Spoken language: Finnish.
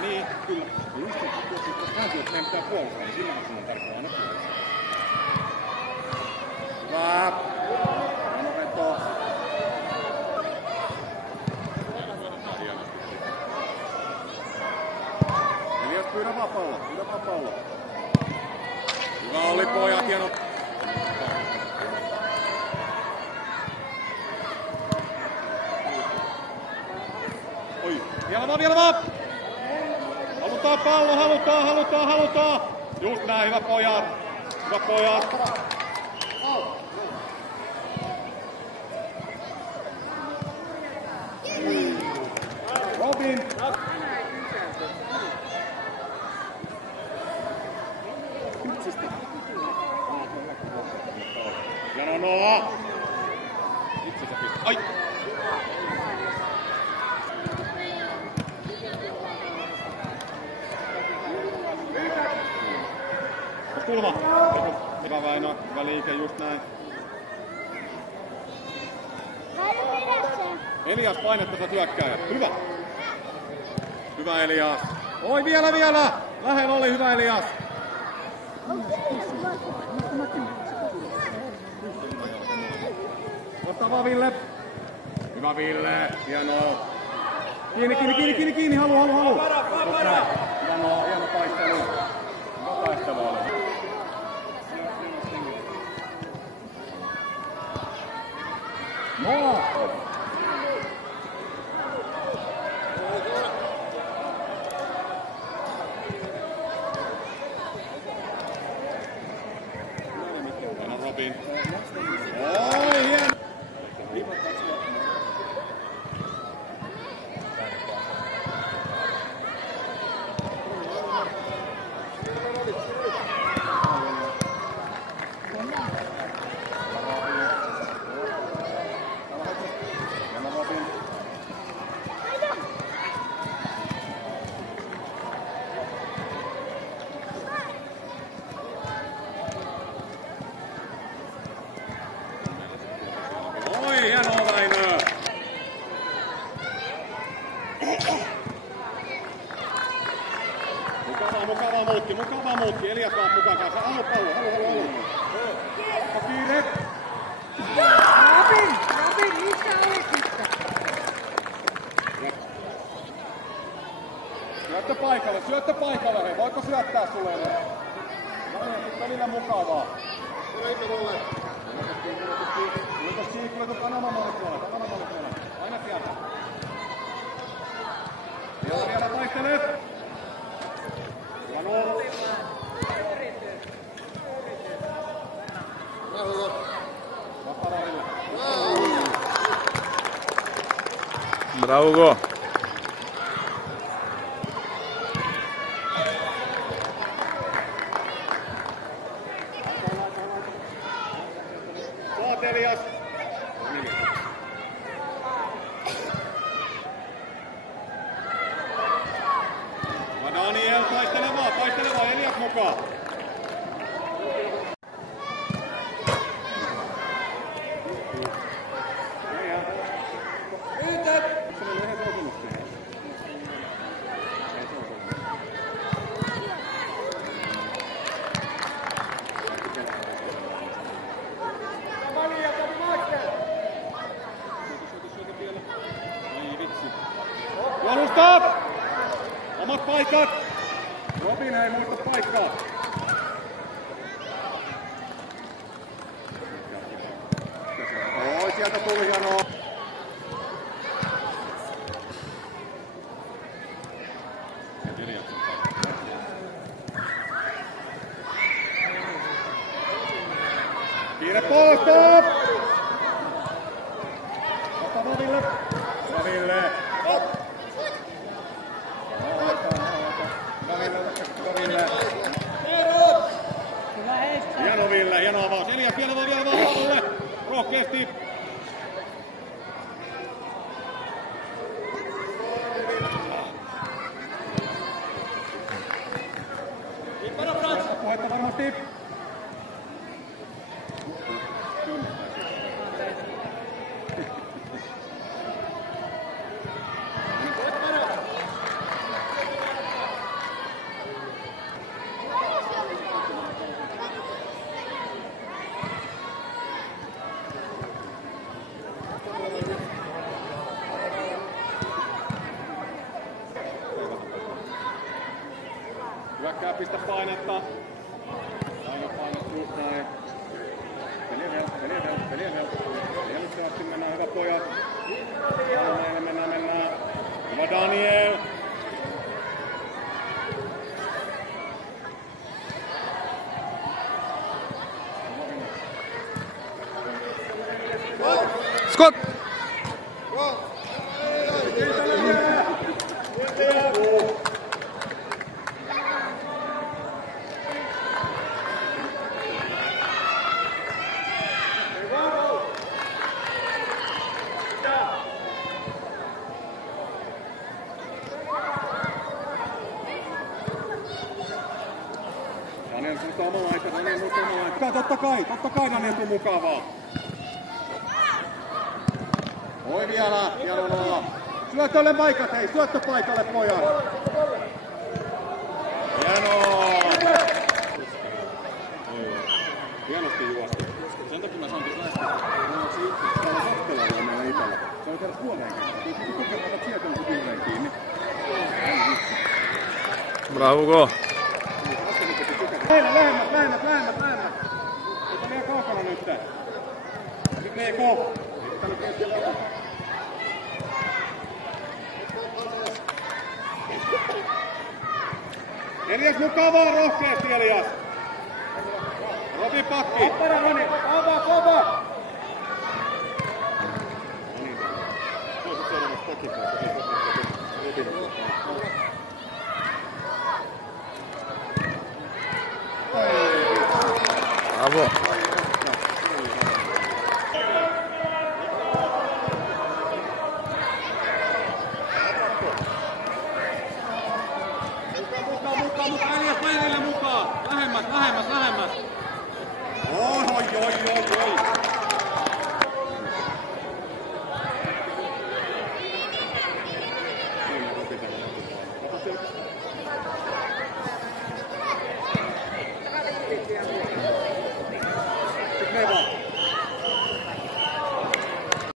Niin, kyllä. Ja just se, että meidän pitää puolustaa, niin silloin sun on tärkeää aina puolustaa. Hyvä! Hieno veto. Elias, pyydä vapaalla. Hyvä oli pojat, hieno. Oi, vielä vaan! Halutaan pallo, halutaan! Just näin, hyvä pojat! Robin! Ja no! Itse sä pistät. Ai! Kulma! Hyvä Väinö, hyvä liike, just näin. Elias painetta hyökkääjä. Hyvä! Hyvä Elias. Oi vielä! Lähellä oli hyvä Elias. Ottaa vaan Ville. Hyvä Ville. Hienoa. Kiinni. Halu. Hieno taistelu. Hyvä taistelu oli. No! Robin. Oi, hieno! Hienoa Väinö! Mukavaa muutkin. Elias vaan mukaan kanssa. Halu pallo. Kiire! Robin, missä olet sitten? Syöttö paikalle. Hei. Voitko syöttää sulle? No niin, nyt välillä mukavaa. Kuljetus kanavamalli puolella. Aina sieltä. Vielä taistelet. Jano. Vapararille. Bravo! Elias. Daniel taistelevaa, Elias mukaan. Puolustaa! Omat paikat! Robin ei muista paikkaa. Oi, sieltä tuli hienoa. Kiire puolustaa! Ottaa Raville. Hieno Ville, hieno avaus. Elias vielä vaan Paululle. Rohkeasti. Puhetta varmasti. Älkää pistä painetta. Painottuu näin. Peliä vielä. Asti mennään, hyvät pojat. Mennään. Hyvä Daniel. Scott! Daniel muuttaa omaa aikaa. Totta kai Daniel on mukavaa. Oi vielä, hienoa. Syötölle paikat, hei, syöttöpaikalle pojat. Hienoa. Hienosti juostu. Sen takia mä saankin lähteä. Täällä on sattelalla meillä Italla. Se on täällä huoneen kanssa. Kun kokevat sieltä on kymmenen kiinni. Bravo, go! Lähemmäs. Mutta liian kaukana nyt. Nyt Meeko. Elias mukavaa rohkeasti, Elias. Robi pakki. Appara, Roni. Kova. Bravo!